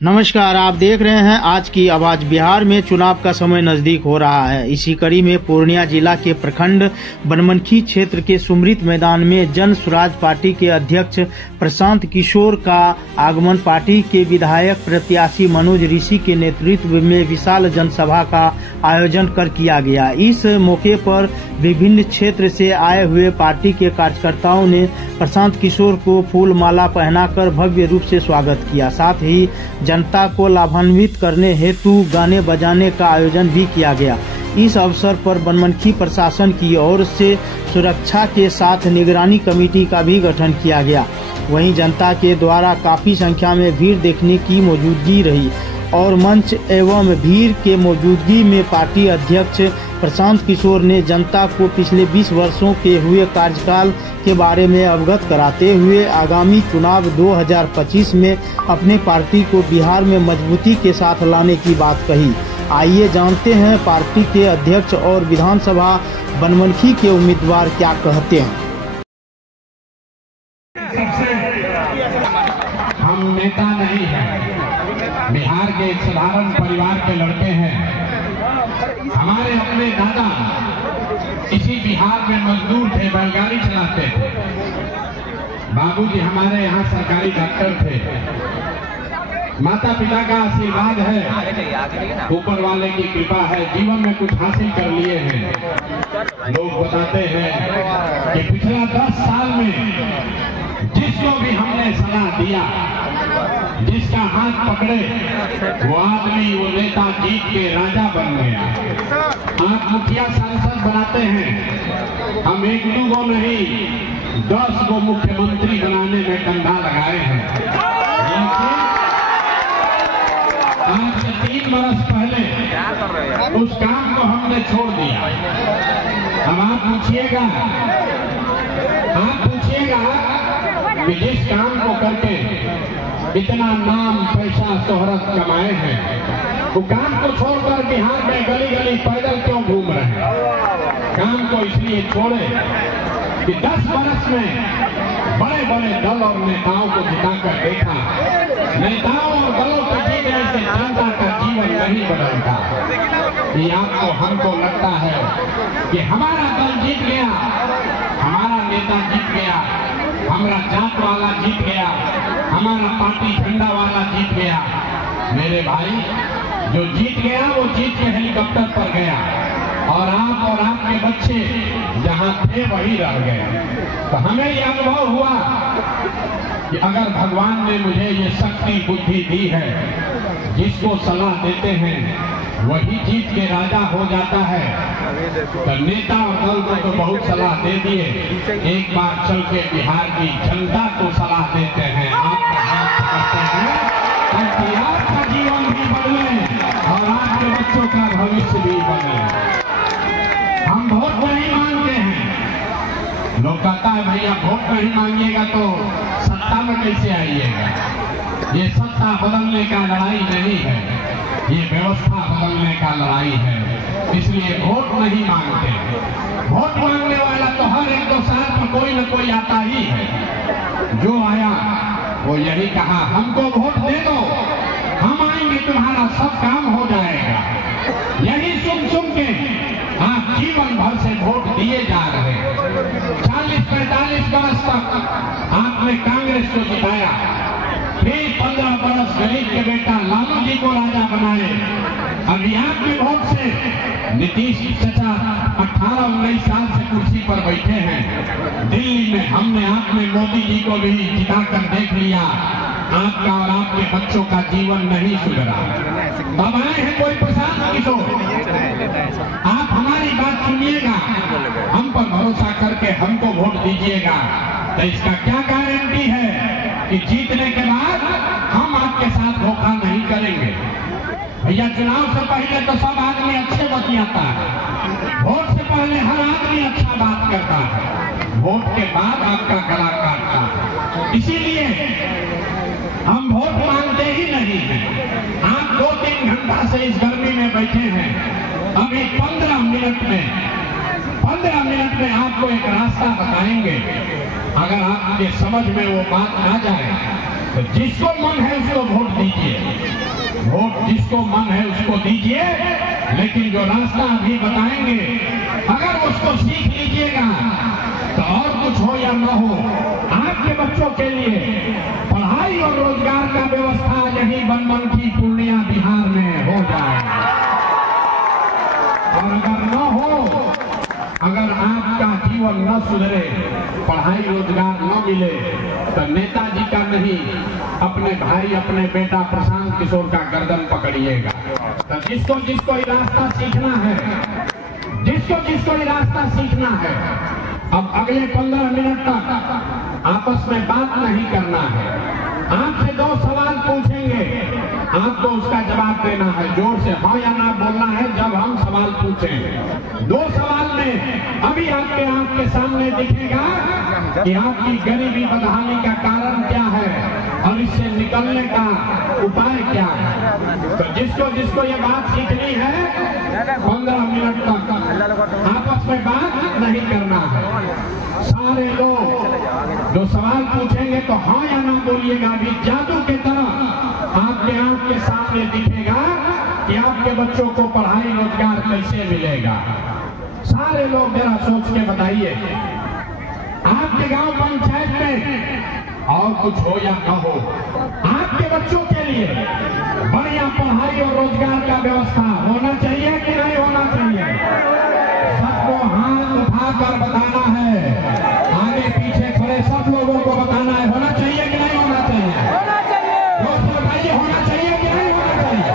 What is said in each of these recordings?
नमस्कार, आप देख रहे हैं आज की आवाज। बिहार में चुनाव का समय नजदीक हो रहा है। इसी कड़ी में पूर्णिया जिला के प्रखंड बनमनखी क्षेत्र के सुमृत मैदान में जन स्वराज पार्टी के अध्यक्ष प्रशांत किशोर का आगमन पार्टी के विधायक प्रत्याशी मनोज ऋषि के नेतृत्व में विशाल जनसभा का आयोजन कर किया गया। इस मौके पर विभिन्न क्षेत्र से आए हुए पार्टी के कार्यकर्ताओं ने प्रशांत किशोर को फूल माला पहनाकर भव्य रूप से स्वागत किया। साथ ही जनता को लाभान्वित करने हेतु गाने बजाने का आयोजन भी किया गया। इस अवसर पर बनमनखी प्रशासन की ओर से सुरक्षा के साथ निगरानी कमेटी का भी गठन किया गया। वहीं जनता के द्वारा काफी संख्या में भीड़ देखने की मौजूदगी रही और मंच एवं भीड़ के मौजूदगी में पार्टी अध्यक्ष प्रशांत किशोर ने जनता को पिछले 20 वर्षों के हुए कार्यकाल के बारे में अवगत कराते हुए आगामी चुनाव 2025 में अपने पार्टी को बिहार में मजबूती के साथ लाने की बात कही। आइए जानते हैं पार्टी के अध्यक्ष और विधानसभा बनमनखी के उम्मीदवार क्या कहते हैं। हम नेता नहीं हैं, बिहार के एक साधारण परिवार के लड़के हैं। हमारे अपने दादा इसी बिहार में मजदूर थे, बैलगाड़ी चलाते थे। बाबूजी हमारे यहाँ सरकारी डॉक्टर थे। माता पिता का आशीर्वाद है, ऊपर वाले की कृपा है, जीवन में कुछ हासिल कर लिए हैं। लोग बताते हैं कि पिछला 10 साल में जिसको भी हमने सलाह दिया, जिसका हाथ पकड़े, वो आदमी, वो नेता जीत के राजा बन गया। आप मुखिया सांसद बनाते हैं, हम 1-2 को नहीं 10 को मुख्यमंत्री बनाने में कंधा लगाए हैं। आज से 3 बरस पहले उस काम को हमने छोड़ दिया। अब आप पूछिएगा कि जिस काम को करके इतना नाम, पैसा, शोहरत कमाए हैं, वो काम को छोड़कर बिहार में गली गली पैदल क्यों घूम रहे हैं? काम को इसलिए छोड़े कि 10 बरस में बड़े बड़े दल और नेताओं को जिताकर देखा। नेताओं और दलों के जीतने से जनता का जीवन नहीं बदलता। ये आपको, हमको लगता है कि हमारा दल जीत गया, हमारा नेता जीत गया, हमारा जात वाला जीत गया, हमारा पार्टी झंडा वाला जीत गया। मेरे भाई, जो जीत गया वो जीत के हेलीकॉप्टर पर गया और आपके बच्चे जहां थे वही रह गए। तो हमें यह अनुभव हुआ कि अगर भगवान ने मुझे ये शक्ति बुद्धि दी है, जिसको सलाह देते हैं वही जीत के राजा हो जाता है। तो नेता और दल को तो बहुत सलाह दे दिए, एक बार चल के बिहार की जनता को सलाह देते हैं, आपका हाथ पकड़ते हैं ताकि आपका जीवन भी बदले और आपके बच्चों का भविष्य भी बदले। हम वोट नहीं मांगते हैं। लोग कहता है भैया वोट नहीं मांगिएगा तो सत्ता में कैसे आइएगा? ये सत्ता बदलने का लड़ाई नहीं है, ये व्यवस्था बदलने का लड़ाई है। इसलिए वोट नहीं मांगते। वोट मांगने वाला तो हर 1-2 साल में कोई न कोई आता ही है। जो आया वो यही कहा, हमको वोट दे दो, हम आएंगे, तुम्हारा सब काम हो जाएगा। यही सुन के आप जीवन भर से वोट दिए जा रहे हैं। 40-45 बरस तक आपने कांग्रेस को जिताया, फिर 15 बरस गरीब के बेटा लालू जी को राजा बनाए। अभी आपके वोट से नीतीश चाचा 18-19 साल से कुर्सी पर बैठे हैं। दिल्ली में हमने आपने मोदी जी को भी जिताकर देख लिया। आपका और आपके बच्चों का जीवन नहीं सुधरा। अब आए हैं कोई प्रशांत किशोर, आप हमारी बात सुनिएगा, हम पर भरोसा करके हमको वोट दीजिएगा। तो इसका क्या गारंटी है कि जीतने के बाद हम आपके साथ धोखा नहीं करेंगे? भैया, चुनाव से पहले तो सब आदमी अच्छे बतियाता है, वोट से पहले हर आदमी अच्छा बात करता है, वोट के बाद आपका गला काटता है। इसीलिए हम वोट मांगते ही नहीं हैं। आप 2-3 घंटा से इस गर्मी में बैठे हैं। अभी 15 मिनट में आपको एक रास्ता बताएंगे। अगर आपके समझ में वो बात आ जाए तो जिसको मन है उसको वोट दीजिए। वोट जिसको मन है उसको दीजिए, लेकिन जो रास्ता अभी बताएंगे अगर उसको सीख लीजिएगा तो और कुछ हो या न हो, आपके बच्चों के लिए पढ़ाई और रोजगार का व्यवस्था यही बनमनखी पूर्णिया बिहार में हो जाए। और अगर न हो, अगर आपका जीवन न सुधरे, पढ़ाई रोजगार न मिले, तो नेताजी का नहीं, अपने भाई अपने बेटा प्रशांत किशोर का गर्दन पकड़िएगा। तो जिसको जिसको ये रास्ता सीखना है, जिसको जिसको ये रास्ता सीखना है, अब अगले 15 मिनट तक आपस में बात नहीं करना है। आपसे 2 सवाल पूछेंगे, आपको उसका जवाब देना है, जोर से हाँ या ना बोलना है जब हम सवाल पूछें। 2 सवाल में अभी आपके आंख के सामने दिखेगा कि आपकी गरीबी बदहाली का कारण क्या है और इससे निकलने का उपाय क्या है। तो जिसको जिसको ये बात सीखनी है 15 मिनट तक आपस में बात नहीं करना है। सारे लोग जो सवाल पूछेंगे तो हाँ या ना बोलिएगा। अभी जादू की तरह आपके आंख के सामने दिखेगा कि आपके बच्चों को पढ़ाई रोजगार कैसे मिलेगा। सारे लोग जरा सोच के बताइए, आपके गांव पंचायत में और कुछ हो या न हो, आपके बच्चों के लिए बढ़िया पढ़ाई और रोजगार का व्यवस्था होना चाहिए कि नहीं होना चाहिए? सबको हाथ उठाकर बताना है, आगे पीछे खड़े सब लोगों को बताना है, होना चाहिए कि नहीं होना चाहिए? जोर से बताइए, होना चाहिए कि नहीं होना चाहिए?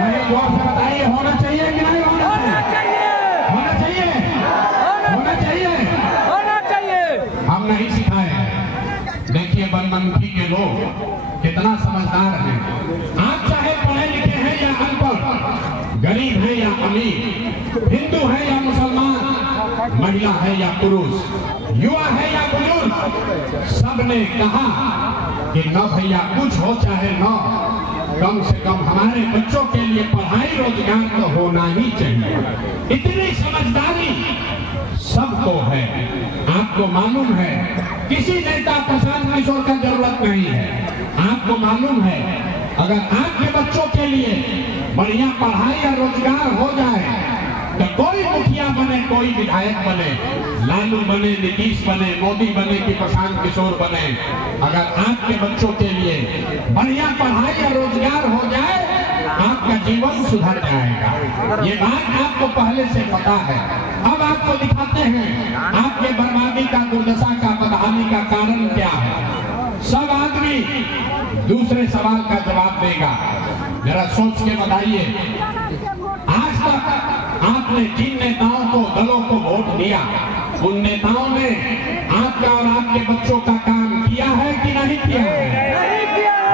नहीं, जोर से बताइए, होना चाहिए कि नहीं होना चाहिए? होना चाहिए, होना चाहिए, होना चाहिए। हम नहीं सिखाए। देखिए बनमनखी के लोग कितना समझदार हैं। आप चाहे पढ़े लिखे हैं या अनपढ़, गरीब है या अमीर, हिंदू है या मुसलमान, महिला है या पुरुष, युवा है या बुजुर्ग, सबने कहा कि न भैया कुछ हो चाहे न, कम से कम हमारे बच्चों के लिए पढ़ाई रोजगार तो होना ही चाहिए। इतनी समझदारी सबको है। आपको मालूम है किसी नेता प्रशांत किशोर का जरूरत नहीं है। आपको मालूम है अगर आपके बच्चों के लिए बढ़िया पढ़ाई और रोजगार हो जाए तो कोई मुखिया बने, कोई विधायक बने, लालू बने, नीतीश बने, मोदी बने कि प्रशांत किशोर बने, अगर आपके बच्चों के लिए बढ़िया पढ़ाई और रोजगार हो जाए आपका जीवन सुधर जाएगा। ये बात आपको पहले से पता है। अब आपको दिखाते हैं आपके बर्बादी का, दुर्दशा का, बदहाली का कारण क्या है। सब आदमी दूसरे सवाल का जवाब देगा। जरा सोच के बताइए, आज तक आपने जिन नेताओं को, दलों को वोट दिया, उन नेताओं ने आपका और आपके बच्चों का काम किया है कि नहीं किया है?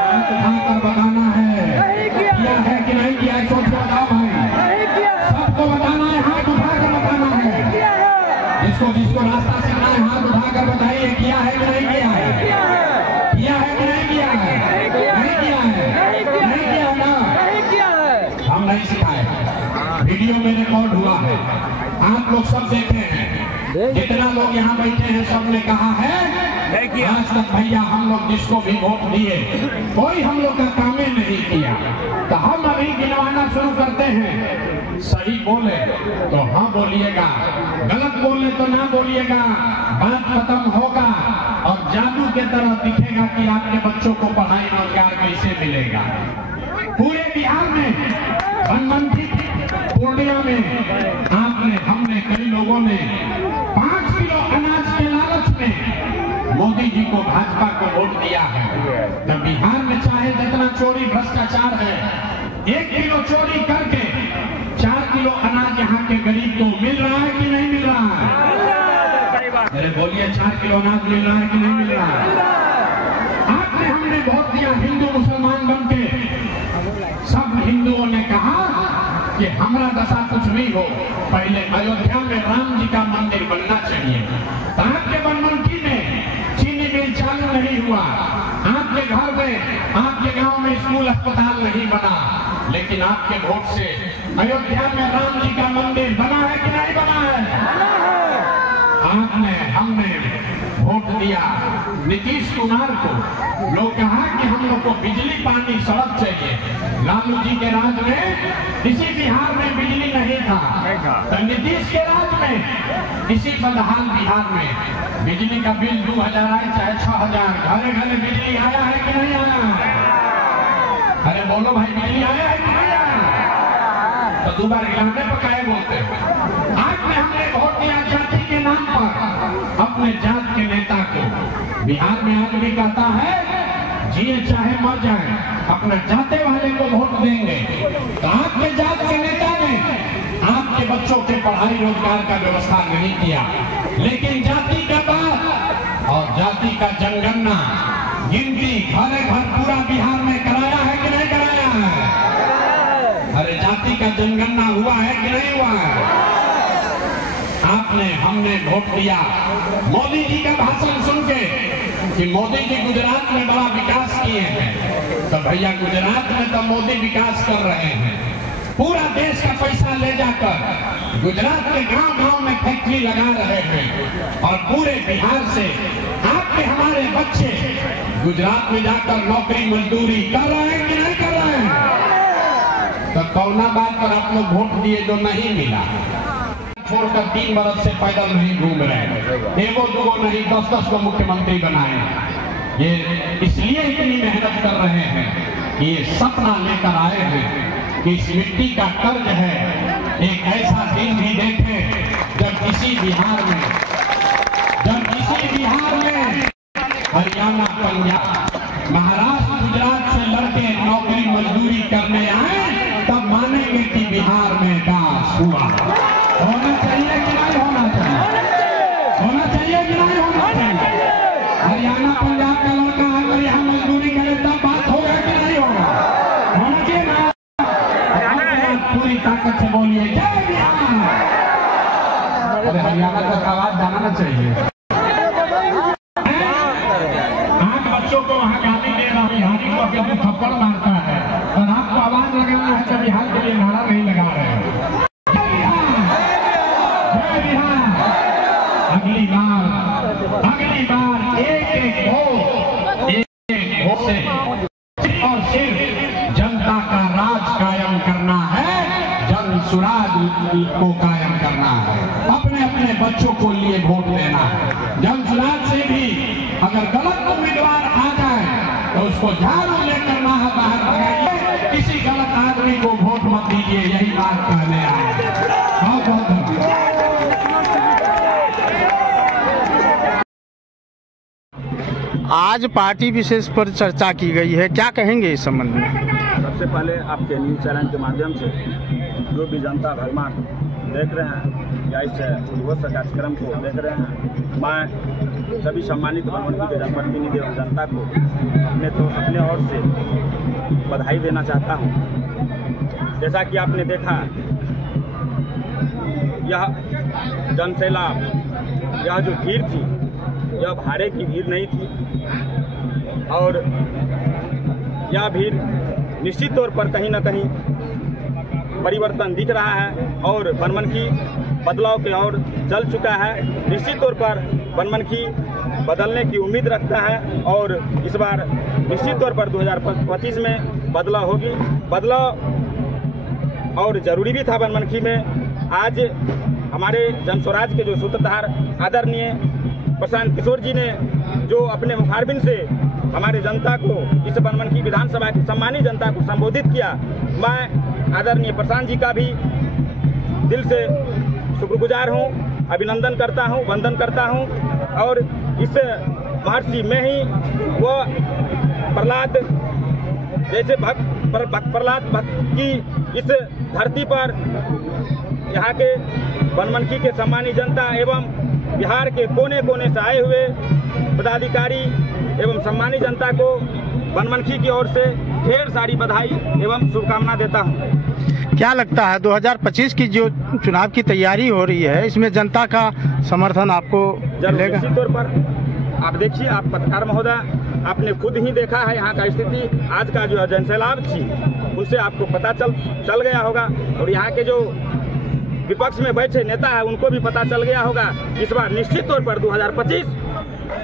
हाथ उठाकर बताना है, किया है कि नहीं किया है? सोच के बताओ भाई, सबको बताना है, हाथ उठाकर बताना है। जिसको जिसको रास्ता सीखना है हाथ उठाकर बताइए, किया है कि नहीं किया है? किया है कि नहीं किया है? नहीं किया है, नहीं किया है ना? हम नहीं सिखाए। वीडियो में रिकॉर्ड हुआ है, आप लोग सब देखे हैं। जितना लोग यहाँ बैठे हैं सबने कहा है आज तक भैया हम लोग जिसको भी वोट दिए कोई हम लोग का काम ही नहीं किया। तो हम अभी गिनवाना शुरू करते हैं। सही बोले तो हाँ बोलिएगा, गलत बोले तो ना बोलिएगा। बात खत्म होगा और जादू के तरह दिखेगा कि आपके बच्चों को पढ़ाई रोजगार कैसे मिलेगा। पूरे बिहार में, बनमनखी पूर्णिया में आपने, हमने, कई लोगों ने 5 किलो अनाज के लालच में मोदी जी को, भाजपा को वोट दिया है। तो बिहार में चाहे जितना चोरी भ्रष्टाचार है, 1 किलो चोरी करके 4 किलो अनाज यहाँ के गरीब को मिल रहा है कि नहीं मिल रहा है? अरे बोलिए, 4 किलो अनाज मिल रहा है कि नहीं मिल रहा है? आपने, हमने वोट दिया हिंदू मुसलमान बन के। सब हिंदुओं ने कहा कि हमारा दशा कुछ भी हो, पहले अयोध्या में राम जी का मंदिर बनना चाहिए। तो आपके बनमनखी में चीनी मिल चालू नहीं हुआ, आपके घर में, आपके गांव में स्कूल अस्पताल नहीं बना, लेकिन आपके वोट से अयोध्या में राम जी का मंदिर बना है कि नहीं बना है? आपने, हमने वोट दिया नीतीश कुमार को, लोग कहा कि हम लोग को बिजली पानी सड़क चाहिए। लालू जी के राज में किसी बिहार में बिजली नहीं था, तो नीतीश के राज में इसी बदहाल बिहार में बिजली का बिल 2000 आए चाहे 6000, घरे घरे बिजली आया है कि नहीं आया? अरे बोलो भाई, बिजली आया है कि नहीं आया? तो 2 बार गिलाने पर काहे बोलते हैं? आज में हमने वोट दिया जाति के नाम पर अपने जात के नेता को। बिहार में आदमी कहता है जिए चाहे मर जाए अपना जाते वाले को वोट देंगे। तो आपके जात के नेता ने आपके बच्चों के पढ़ाई रोजगार का व्यवस्था नहीं किया, लेकिन जाति का बात और जाति का जनगणना गिनती घरे घर पूरा बिहार में कराया है कि नहीं कराया है? अरे जाति का जनगणना हुआ है कि नहीं हुआ है? आपने हमने वोट दिया मोदी जी का भाषण सुन के कि मोदी जी गुजरात में बड़ा विकास किए हैं। तो भैया गुजरात में तो मोदी विकास कर रहे हैं, पूरा देश का पैसा ले जाकर गुजरात के गांव-गांव में फैक्ट्री लगा रहे हैं और पूरे बिहार से आपके हमारे बच्चे गुजरात में जाकर नौकरी मजदूरी कर रहे हैं कि नहीं कर रहे हैं? तो कौना बात पर आप लोग वोट दिए जो नहीं मिला? छोड़कर 3 बरस से पैदल नहीं घूम रहे, एगो दूगो नहीं 10-10 को मुख्यमंत्री बनाए। ये इसलिए इतनी मेहनत कर रहे हैं कि ये सपना लेकर आए हैं कि इस मिट्टी का कर्ज है, एक ऐसा दिन भी देखे जब किसी बिहार में हरियाणा, पंजाब, महाराष्ट्र, गुजरात से लड़के नौकरी मजदूरी करने आए, तब मानेंगे कि बिहार में विकास हुआ। होना चाहिए कि नहीं होना चाहिए? होना चाहिए कि नहीं होना चाहिए? हरियाणा, पंजाब का लड़का आकर यहाँ मजदूरी करे तब बात होगा कि नहीं होगा? होना चाहिए ना? पूरी ताकत से बोलिए जय बिहार। अरे हरियाणा तक आवाज जाना चाहिए। आप बच्चों को वहाँ गाली दे रहा हूँ, बिहारी को अगर थप्पड़ मारता है और आपको आवाज लगानी है तो बिहार के लिए नारा नहीं लगा रहे हैं। अगली बार एक वोट से और सिर्फ जनता का राज कायम करना है, जन सुराज को कायम करना है, अपने अपने बच्चों को लिए वोट देना है। जन सुराज से भी अगर गलत उम्मीदवार आ जाए तो उसको झाड़ू लेकर बाहर भगाइए, किसी गलत आदमी को वोट मत दीजिए, यही बात कहने आए। बहुत बहुत धन्यवाद। आज पार्टी विशेष पर चर्चा की गई है, क्या कहेंगे इस संबंध में? सबसे पहले आपके न्यूज़ चैनल के माध्यम से जो भी जनता भगवान देख रहे हैं या इस दिवस कार्यक्रम को देख रहे हैं, मैं सभी सम्मानित बनमनखी के जनप्रतिनिधि और जनता को अपने ओर से बधाई देना चाहता हूं। जैसा कि आपने देखा, यह जनसैलाब, यह जो भीड़ थी, यह भाड़े की भीड़ नहीं थी और यह भीड़ निश्चित तौर पर कहीं न कहीं परिवर्तन दिख रहा है और बनमनखी बदलाव की ओर चल चुका है। निश्चित तौर पर बनमनखी बदलने की उम्मीद रखता है और इस बार निश्चित तौर पर 2025 में बदलाव होगी। बदलाव और ज़रूरी भी था बनमनखी में। आज हमारे जन स्वराज के जो सूत्रधार आदरणीय प्रशांत किशोर जी ने जो अपने मुखारबिन से हमारे जनता को, इस बनमनखी विधानसभा की सम्मानित जनता को संबोधित किया, मैं आदरणीय प्रशांत जी का भी दिल से शुक्रगुजार हूं, अभिनंदन करता हूं, वंदन करता हूं। और इस महर्षि में ही वो प्रहलाद जैसे प्रहलाद भक्त की इस धरती पर यहाँ के बनमनखी के सम्मानित जनता एवं बिहार के कोने कोने से आए हुए पदाधिकारी एवं सम्मानित जनता को बनमनखी की ओर से ढेर सारी बधाई एवं शुभकामना देता हूं। क्या लगता है 2025 की जो चुनाव की तैयारी हो रही है, इसमें जनता का समर्थन आपको मिलेगा? निश्चित तौर पर आप देखिए, आप पत्रकार महोदय, आपने खुद ही देखा है यहाँ का स्थिति, आज का जो जनसैलाब थी उनसे आपको पता चल गया होगा और यहाँ के जो विपक्ष में बैठे नेता है उनको भी पता चल गया होगा। इस बार निश्चित तौर पर 2025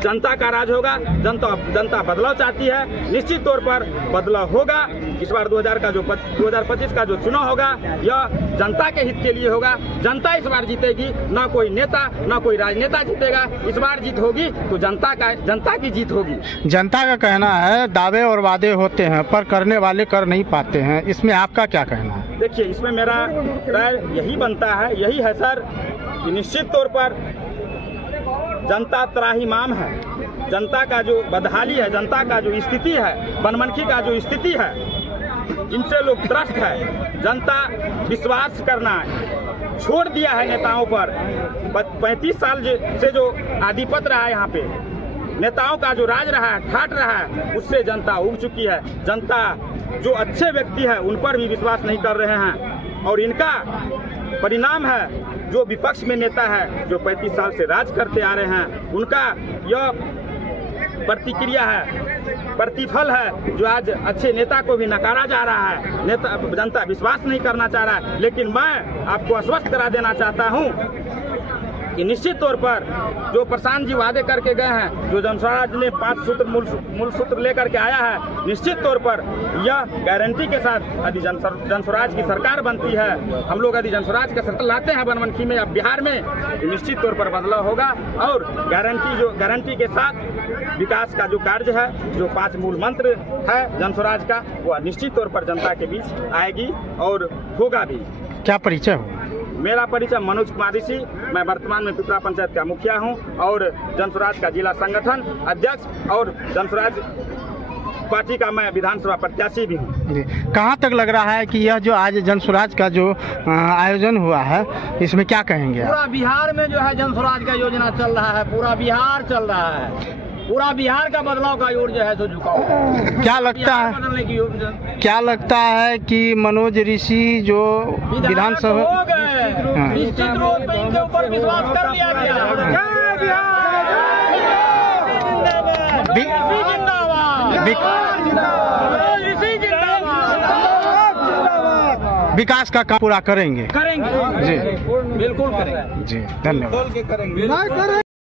जनता का राज होगा। जनता बदलाव चाहती है, निश्चित तौर पर बदलाव होगा। इस बार 2025 का जो चुनाव होगा यह जनता के हित के लिए होगा। जनता इस बार जीतेगी, ना कोई नेता ना कोई राजनेता जीतेगा। इस बार जीत होगी तो जनता की जीत होगी। जनता का कहना है दावे और वादे होते हैं पर करने वाले कर नहीं पाते हैं, इसमें आपका क्या कहना है? देखिए, इसमें मेरा राय यही बनता है, यही है सर, कि निश्चित तौर पर जनता त्राहिमाम है। जनता का जो बदहाली है, जनता का जो स्थिति है, बनमनखी का जो स्थिति है, इनसे लोग त्रस्त है। जनता विश्वास करना छोड़ दिया है नेताओं पर। 35 साल से जो आधिपत्य रहा है यहाँ पे, नेताओं का जो राज रहा है, ठाट रहा है, उससे जनता उब चुकी है। जनता जो अच्छे व्यक्ति है उन पर भी विश्वास नहीं कर रहे हैं और इनका परिणाम है जो विपक्ष में नेता है जो 35 साल से राज करते आ रहे हैं, उनका यह प्रतिक्रिया है, प्रतिफल है जो आज अच्छे नेता को भी नकारा जा रहा है। जनता विश्वास नहीं करना चाह रहा है। लेकिन मैं आपको आश्वस्त करा देना चाहता हूं कि निश्चित तौर पर जो प्रशांत जी वादे करके गए हैं, जो जनस्वराज ने 5 सूत्र मूल सूत्र लेकर के आया है, निश्चित तौर पर यह गारंटी के साथ यदि जनस्वराज की सरकार बनती है, हम लोग यदि जनस्वराज का सरकार लाते हैं बनमनखी में या बिहार में, तो निश्चित तौर पर बदलाव होगा। और गारंटी के साथ विकास का जो कार्य है, जो 5 मूल मंत्र है जनस्वराज का, वह निश्चित तौर पर जनता के बीच आएगी और होगा भी। क्या परिचय हो? मेरा परिचय मनोज कुमार ऋषि, मैं वर्तमान में पिपरा पंचायत का मुखिया हूं और जनस्वराज का जिला संगठन अध्यक्ष और जनस्वराज पार्टी का मैं विधानसभा प्रत्याशी भी हूं। कहां तक लग रहा है कि यह जो आज जनस्वराज का जो आयोजन हुआ है, इसमें क्या कहेंगे? पूरा बिहार में जो है जनस्वराज का योजना चल रहा है, पूरा बिहार चल रहा है, पूरा बिहार का बदलाव का ओर जो है सो झुका हुआ है। क्या लगता है कि मनोज ऋषि जो विधानसभा हो गए, निश्चित रूप से इनके ऊपर विश्वास कर लिया गया। विकास का काम पूरा करेंगे जी, बिल्कुल करेंगे जी। धन्यवाद।